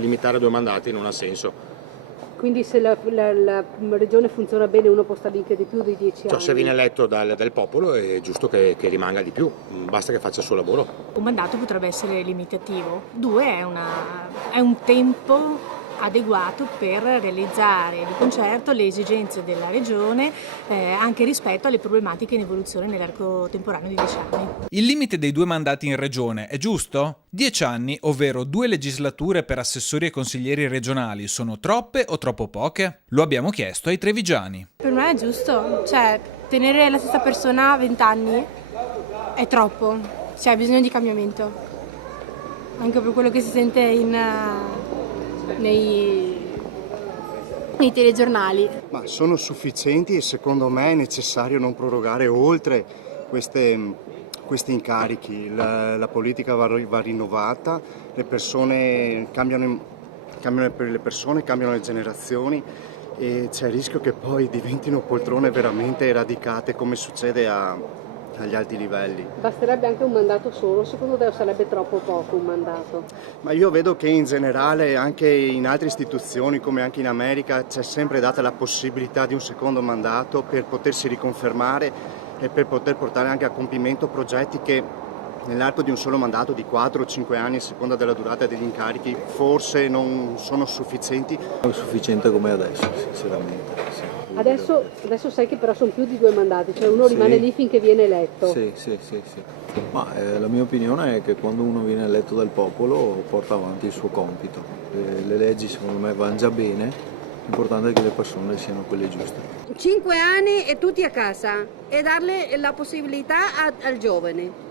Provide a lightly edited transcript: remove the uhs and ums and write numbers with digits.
Limitare 2 mandati non ha senso. Quindi se la regione funziona bene uno può stare anche di più di 10 anni? Se viene eletto dal popolo è giusto che rimanga di più, basta che faccia il suo lavoro. Un mandato potrebbe essere limitativo, 2 è un tempo adeguato per realizzare di concerto le esigenze della regione anche rispetto alle problematiche in evoluzione nell'arco temporaneo di 10 anni. Il limite dei 2 mandati in regione è giusto? 10 anni, ovvero 2 legislature per assessori e consiglieri regionali, sono troppe o troppo poche? Lo abbiamo chiesto ai trevigiani. Per me è giusto, cioè tenere la stessa persona 20 anni è troppo, cioè ha bisogno di cambiamento, anche per quello che si sente nei telegiornali. Ma sono sufficienti e secondo me è necessario non prorogare oltre questi incarichi. La politica va rinnovata, le persone cambiano per le persone, cambiano le generazioni e c'è il rischio che poi diventino poltrone veramente radicate come succede agli alti livelli. Basterebbe anche un mandato solo? Secondo te sarebbe troppo poco un mandato? Ma io vedo che in generale anche in altre istituzioni come anche in America c'è sempre data la possibilità di un secondo mandato per potersi riconfermare e per poter portare anche a compimento progetti che nell'arco di un solo mandato di 4 o 5 anni, a seconda della durata degli incarichi, forse non sono sufficienti. È sufficiente come adesso, sinceramente. Sì. Adesso sai che però sono più di 2 mandati, cioè uno rimane lì finché viene eletto. Sì. Ma la mia opinione è che quando uno viene eletto dal popolo porta avanti il suo compito. Le leggi secondo me vanno già bene, l'importante è che le persone siano quelle giuste. 5 anni e tutti a casa e darle la possibilità al giovane.